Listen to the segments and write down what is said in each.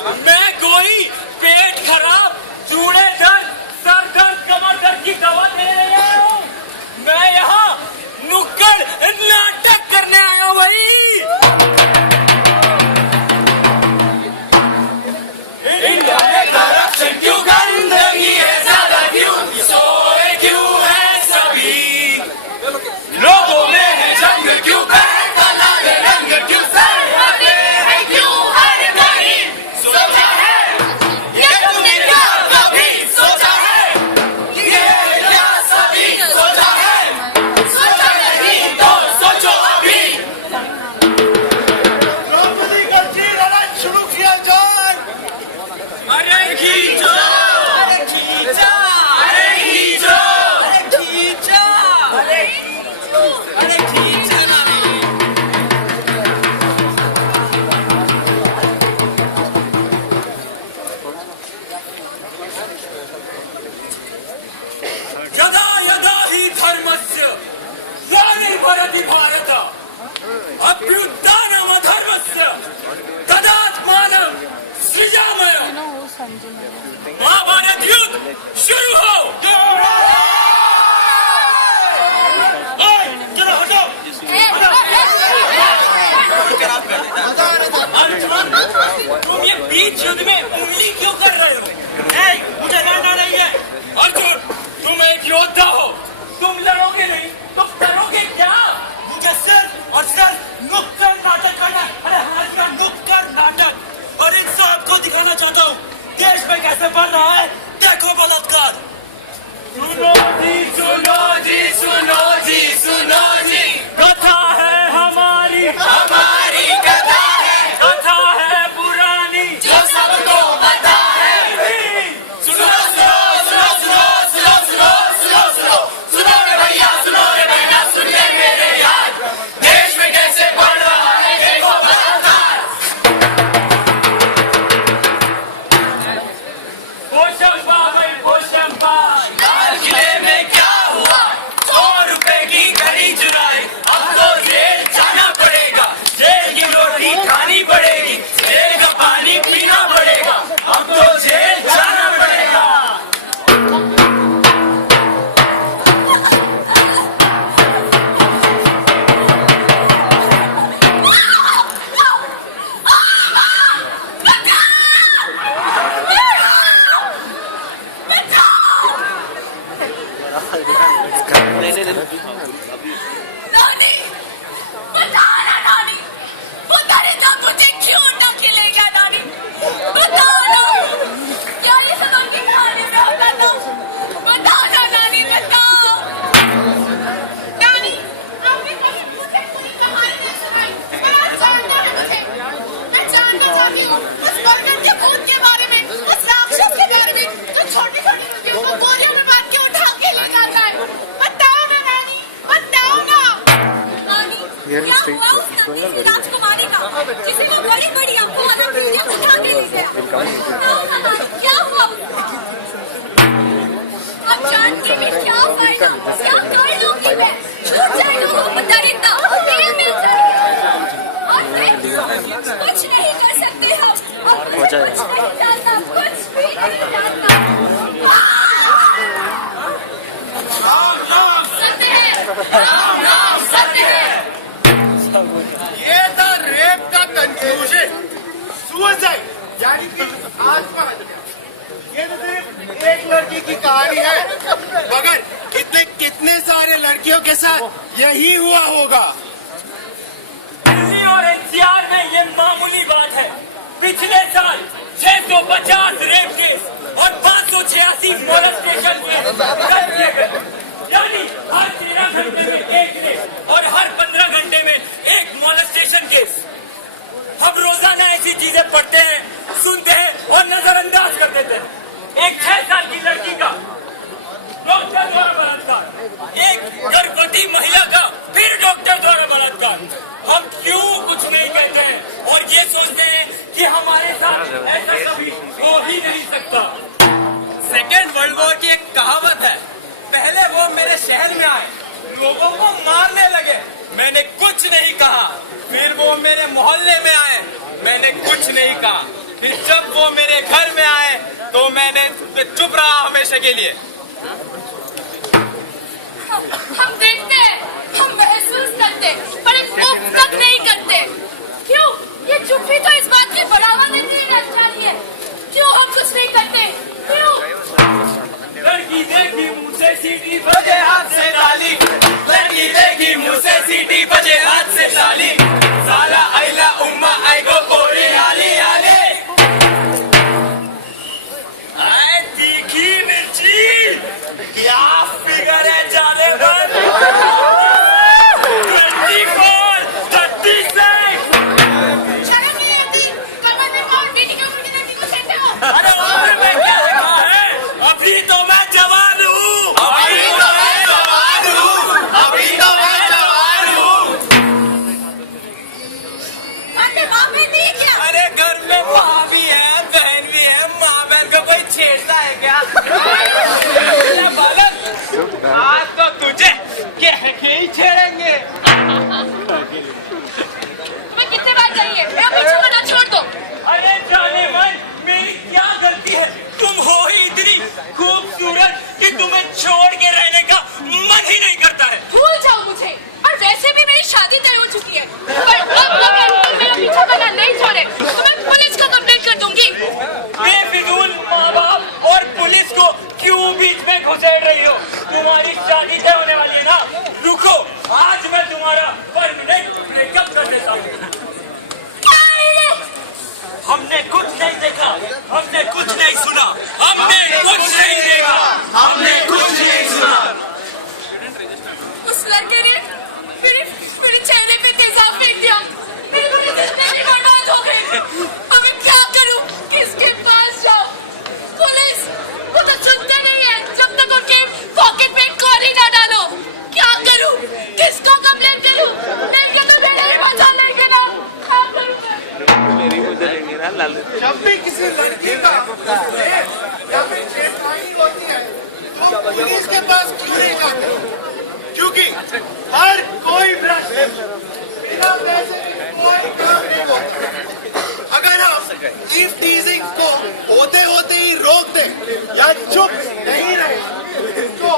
मैं कोई पेट खराब, चूड़े दर्द, सर दर्द, कमर दर्द की दवा देने नहीं आया हूँ। मैं यहाँ नुक्कड़ नाटक करने आया हूँ भाई। इंडिया में करप्शन क्यों, गंदगी है ज्यादा क्यों, सोए क्यों है सभी, लोगों में है जंग क्यों, बैठ का लाल रंग क्यों, सरहदें हैं क्यों हर कहीं, सोचा है ये तुमने क्या कभी सोचा है, ये क्या सभी सोचा है, सोचा नहीं तो सोचो अभी। द्रौपदी का चीर शुरू किया जाए। अरे खींचो, अरे खींचा, अरे खींचो, अरे खींचा, अरे खींचो, अरे खींचा ना। यदा यदा हि धर्मस्य ग्लानिर्भवति भारत, अभ्युत्थानमधर्मस्य तदात्मानं सृजामि। महाभारत युद्ध शुरू हो। चलो हटो। अर्जुन, तुम ये बीच युद्ध में उंगली क्यों कर रहे हो? मुझे लड़ना नहीं है। अर्जुन, तुम एक योद्धा हो, तुम लड़ोगे नहीं तो करोगे क्या? मुझे सिर और सर नुक्कड़ नाटक करना। अरे हमारा नुक्कड़ नाटक, और इन सबको दिखाना चाहता हूँ देश में कैसे बढ़ रहा है। देखो बलात्कार। सुनो जी, सुनो जी, सुनो जी, सुनो जी, कथा है हमारी, हमारी कथा है, कथा है पुरानी जो सबको पता है। सुनो सुनो सुनो सुनो सुनो सुनो सुनो सुनो सुनो रे भैया, सुनो रे बहना, सुन ले मेरे यार, देश में कैसे बढ़ रहा है देखो बलात्कार। पोशंपा भाई पोशंपा, लाल किले में क्या हुआ, 100 रुपए की घड़ी चुराई, अब तो जेल जाना पड़ेगा, जेल की रोटी खानी पड़ेगी, जेल का पानी पीना पड़ेगा, अब तो जेल जाना पड़ेगा। नानी, बता ना नानी, पता नहीं था मुझे क्यों न खिलेगा नानी, बताओ ना, क्या ये सब आपकी कहानी में होता था? बताओ ना नानी, बताओ। नानी, आपने कभी मुझे कोई कहानी नहीं सुनाई, पर आज जानना है मुझे। मैं जानना चाहती हूँ उस बरगद के भूत के बारे में, उस राक्षस के बारे में, जो छोटी-छोटी लड़कियों को बोरियों में बांध के उठा के ले जाता है। बताओ ना नानी, बताओ ना। नानी, क्या हुआ उस नन्ही राजकुमारी का, जिसे वो बड़ी-बड़ी आंखों वाला बिल्लियाँ उठा के ले गया? बताओ ना नानी, क्या हुआ? अब जान के भी क्या फायदा, क्या कर लूंगी मैं? छूट जाएगा वो बदरिंदा, तेल मिल जाएगा, और फिर कुछ नहीं कर सकते हम, अब कुछ नहीं जानना, कुछ भी नहीं जानना। सत्य है, राम राम सत्य है। ये था रेप का कंक्लूजन, सुसाइड, यानी कि आत्महत्या। ये तो सिर्फ एक लड़की की कहानी है, मगर कितने सारे लड़कियों के साथ यही हुआ होगा। दिल्ली और एनसीआर में ये मामूली बात है। पिछले साल 650 रेप केस और 586 मोलेस्टेशन केस दर्ज किए गए, यानी हर 13 घंटे में एक रेप और हर 15 घंटे में एक मोलेस्टेशन केस। हम रोजाना ऐसी चीजें पढ़ते हैं, सुनते हैं और नजरअंदाज कर देते हैं। एक 6 साल की लड़की का डॉक्टर द्वारा बलात्कार, एक गर्भवती महिला का फिर डॉक्टर द्वारा बलात्कार। हम क्यों कुछ नहीं कहते हैं और ये सोचते हैं कि हमारे साथ ऐसा कभी हो ही नहीं सकता। सेकेंड वर्ल्ड वॉर की एक कहावत है, पहले वो मेरे शहर में आए, लोगों को मारने लगे, मैंने कुछ नहीं कहा, फिर वो मेरे मोहल्ले में आए, मैंने कुछ नहीं कहा, फिर जब वो मेरे घर में आए तो मैंने चुप रहा हमेशा के लिए। हम देखते हैं, हम महसूस करते, पर एक मुफ्त तक नहीं करते। क्यों? ये चुप्पी तो इस बात की बढ़ावा देती है। क्यों हम कुछ नहीं करते? क्यों? लड़की देखी मुँह से सीटी बजे हाथ से ताली, लड़की देखी मुँह से सीटी बजे हाथ से ताली, साला आइला उम्मा आई गो पोरी आली आले। आए तीखी मिर्ची, क्या फिगर है जाने पर? 24, 36। शर्म नहीं आती? कमर में पाँव बेटी के ऊपर की लड़की को सेंटे हो। अरे उम्र में क्या लिखा है? अभी तो मैं जवान हूँ। अभी तो मैं जवान हूँ। अभी तो मैं जवान हूँ। घर में माँ बहन नहीं है क्या? अरे घर में माँ भी है, बहन भी है, माँ बहन को कोई छेड़ता है क्या? अरे बालक, आज तो तुझे कह के ही छेड़ेंगे। तुम्हें कितने बार कही है, मेरा पीछा करना छोड़ दो। अरे जाने मन, मेरी क्या गलती है? तुम हो ही इतनी खूबसूरत कि तुम्हें छोड़ के रहने का मन ही नहीं करता है। भूल जाओ मुझे, और वैसे भी मेरी शादी तय हो चुकी है। पर अब अगर तुम मेरा पीछा करना नहीं छोड़े तो मैं पुलिस को कंप्लेंट कर दूंगी। बेफिजूल माँ बाप और पुलिस को क्यों बीच में घुसेड़ रही हो? तुम्हारी शादी तय होने वाली है ना? रुको, आज मैं तुम्हारा परमानेंट ब्रेकअप कर देता हूँ। हमने कुछ नहीं देखा, हमने कुछ नहीं सुना, हमने कुछ नहीं देखा, हमने कुछ नहीं सुना। उस लड़के ने मेरे चेहरे पे तेजाब फेंक दिया। मेरी पूरी जिंदगी बर्बाद हो गई। अब मैं क्या करूं? किसके पास जाऊं? पुलिस वो तो सुनते नहीं है जब तक उनके पॉकेट में कॉली ना डालो। क्या करूं? किसको कंप्लेंट करूं? लेके तो मेरे ही मजा लेंगे ना। क्या करूं मैं? जब भी किसी लड़की का रेप या फिर छेड़खानी होती है तो पुलिस के पास क्यों नहीं जाते? क्योंकि हर कोई भ्रष्ट बिना पैसे के कोई काम नहीं होता। अगर हम इस टीजिंग को होते होते ही रोक दें या चुप नहीं रहे तो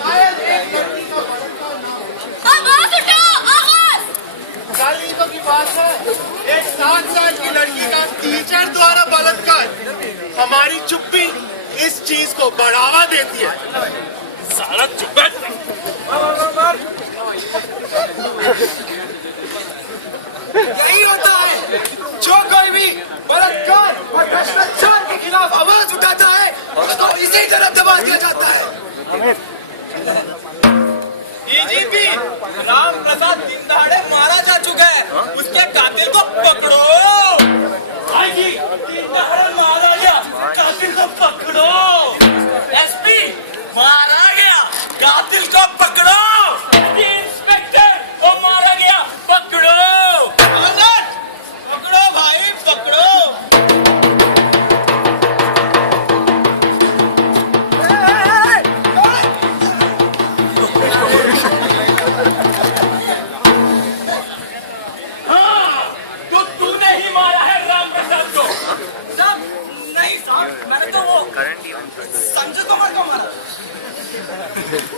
शायद एक लड़की का बलात्कार ना हो। आवाज उठाओ, आवाज! गालियों की बात है, एक 7 साल की लड़की का टीचर द्वारा बलात्कार। हमारी चुप्पी इस चीज को बढ़ावा देती है। साला चुप बैठ। यही होता है, जो कोई भी बलात्कार और भ्रष्टाचार के खिलाफ आवाज उठाता है उसको इसी तरह दबा दिया जाता है। डीजीपी राम प्रसाद दिन दहाड़े मारा जा चुका है, उसके कातिल को पकड़ो। हाँ जी, दिन दहाड़े मारा गया, कातिल को पकड़ो। एसपी मारा गया, कातिल को पकड़ो। इंस्पेक्टर वो मारा गया, पकड़ो। पकड़ो भाई, पकड़ो। हाँ, तो तूने ही मारा है राम प्रसाद को। नहीं साहब, मैंने तो वो संजय कुमार को मारा।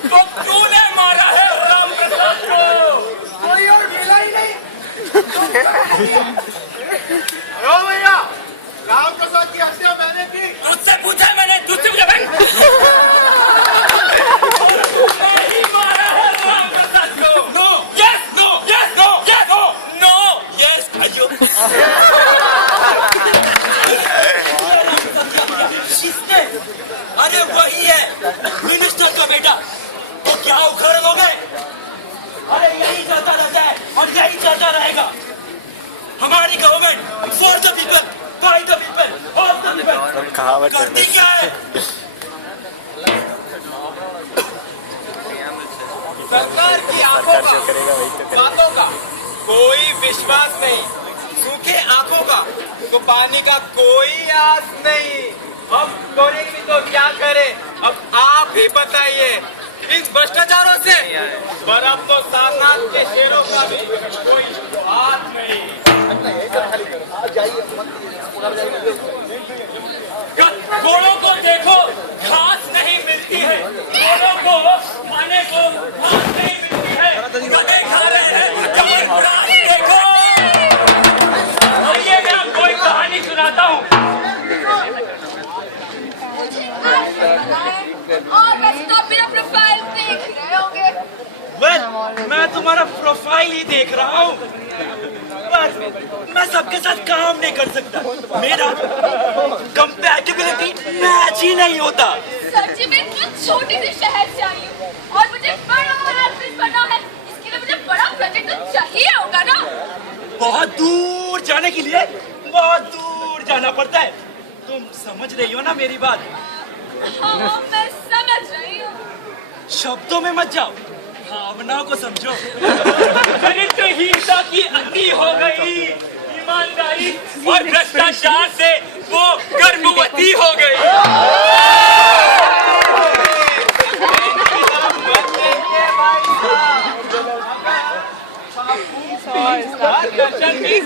तो तूने मारा है राम प्रसाद को। कोई और मिला ही नहीं। ओ भैया, राम प्रसाद की हत्या मैंने की। तुझसे पूछा मैंने, तुझसे पूछा भाई। नहीं मारा है राम प्रसाद को। No, yes, no, yes, no, yes, no, no, yes, अयो। किसने? अरे वही है, मिनिस्टर का बेटा। तो क्या उखड़ हो गए? अरे यही चलता रहता है और यही चलता रहेगा। हमारी government for the people, by the people, of the people करती क्या है? सरकार की आंखों का, बातों का कोई विश्वास नहीं, सूखे आंखों का तो पानी का कोई आस नहीं। अब करेंगे तो क्या करे, अब आप ही बताइए। इन भ्रष्टाचारों से पर अब तो सारनाथ के शेरों का भी कोई हाथ नहीं। घोड़ों को देखो, घास नहीं मिलती है। घोड़ों को खाने को घास नहीं मिलती है। गधे खा रहे हैं कमर घास देखो। आइए मैं आपको एक कहानी सुनाता हूँ। और वैसे तो आप मेरा प्रोफाइल देख ही रहे होंगे। मैं तुम्हारा प्रोफाइल ही देख रहा हूँ, पर मैं सबके साथ काम नहीं कर सकता। मेरा कंपैटिबिलिटी मैच ही नहीं होता। सर जी, मैं इतना छोटे से शहर से आई हूँ और मुझे बड़ा आर्टिस्ट बनना है। इसके लिए मुझे बड़ा प्रोजेक्ट तो चाहिए होगा ना। बहुत दूर जाने के लिए बहुत दूर जाना पड़ता है। तुम समझ रही हो ना मेरी बात? हाँ, मैं समझ रही हूँ। शब्दों में मत जाओ, भावनाओं को समझो। चरित्रहीनता की अति हो गई, ईमानदारी और भ्रष्टाचार से वो गर्भवती हो गई।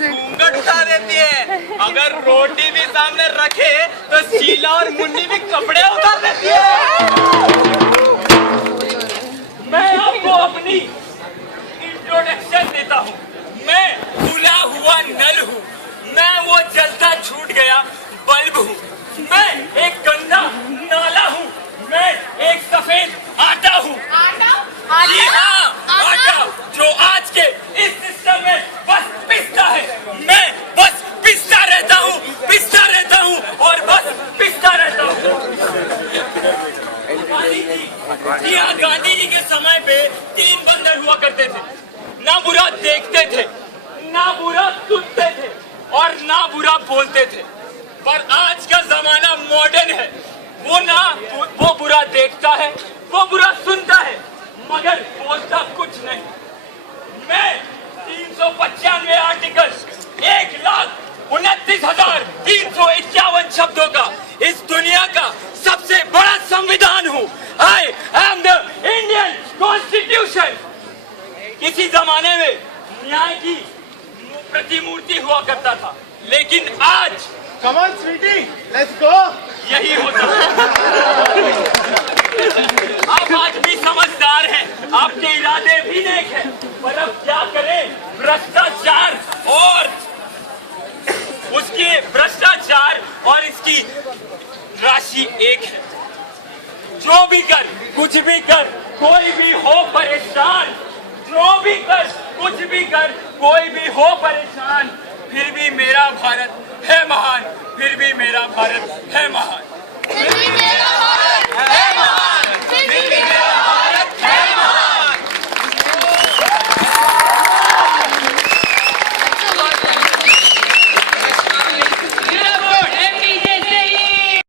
घूंघट उठा देती है। अगर रोटी भी सामने रखे तो शीला और मुन्नी भी कपड़े उतार देती है। मैं आपको अपनी इंट्रोडक्शन देता हूँ। मैं खुला हुआ नल हूँ। मैं वो जलता छूट गया बल्ब हूँ। मैं एक गंदा नाला हूँ। मैं एक सफेद आटा हूँ। आटा? जी हाँ, आटा जो आज के इस सिस्टम में बस पिसता है। मैं बस पिसता रहता हूँ और बस पिसता रहता हूँ। जी हाँ, गांधी जी के समय पे 3 बंदर हुआ करते थे। ना बुरा देखते थे, ना बुरा सुनते थे और ना बुरा बोलते थे। पर आज का जमाना मॉडर्न है। वो बुरा देखता है, वो बुरा सुनता है, मगर बोलता कुछ नहीं। मैं 395 आर्टिकल, 1,29,351 शब्दों का इस दुनिया का सबसे बड़ा संविधान हूँ। I am the Indian Constitution। किसी जमाने में न्याय की प्रतिमूर्ति हुआ करता था, लेकिन आज Come on, sweetie, let's go. यही होता है। आप आज भी समझदार हैं, आपके इरादे भी नेक हैं, पर अब क्या करें? भ्रष्टाचार और इसकी राशि एक है। जो भी कर, कुछ भी कर, कोई भी हो परेशान, जो भी कर, कुछ भी कर, कोई भी हो परेशान, फिर भी मेरा भारत है महान, फिर भी मेरा भारत है महान।